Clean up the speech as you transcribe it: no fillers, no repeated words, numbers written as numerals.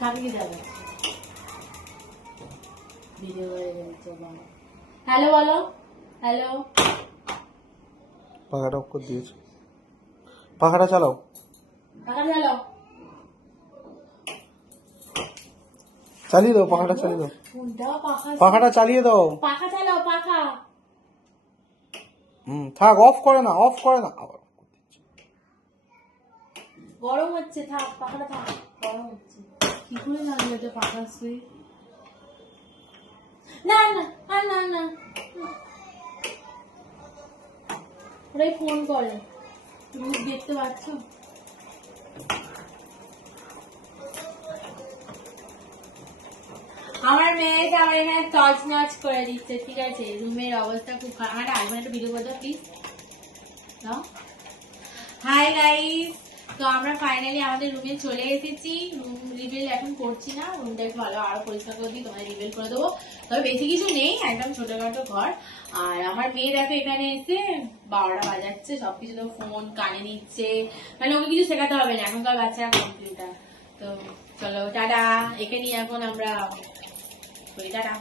কাকে যাবে ভিডিও হয়ে যাচ্ছে। হ্যালো বলো, হ্যালো। পাখাটা অফ করে দিয়েছে, পাখাটা চালাও, পাখা চালাও, চালিয়ে দাও, পাখাটা চালিয়ে দাও, কোনটা পাখা? পাখাটা চালিয়ে দাও। পাখা চালাও, পাখা। থাক, অফ করে না, অফ করে না, আবার off করে দিচ্ছে। গরম হচ্ছে, থাক পাখাটা থাক, গরম হচ্ছে। কি করে জানলো এটা পাখা সুইচ? না না আর না না, ওরাই ফোন করে, তুমি দেখতে পাচ্ছ? আমার মেয়েকে আমার এখানে টচ নচ করে দিচ্ছে, ঠিক আছে? রুমের অবস্থা খুব খারাপ। আমার আসবেন একটা ভিডিও করতে প্লিজ। হাই গাইস, তো আমরা ফাইনালি আমাদের রুমে চলে এসেছি। রুম রিভিল এখন করছি না, রুমটা একটু ভালো আরো পরিষ্কার করে দিই, তোমাদের রিভিল করে দেবো। তবে বেশি কিছু নেই, একদম ছোটখাটো ঘর। আর আমার মেয়ে দেখো এখানে এসে 12টা বাজাচ্ছে, সবকিছু তো ফোন কানে নিচ্ছে, মানে ওকে কিছু শেখাতে হবে না, এখনকার বাচ্চারা কম্পিউটার। তো চলো টাটা, একে নিয়ে এখন আমরা টাটা।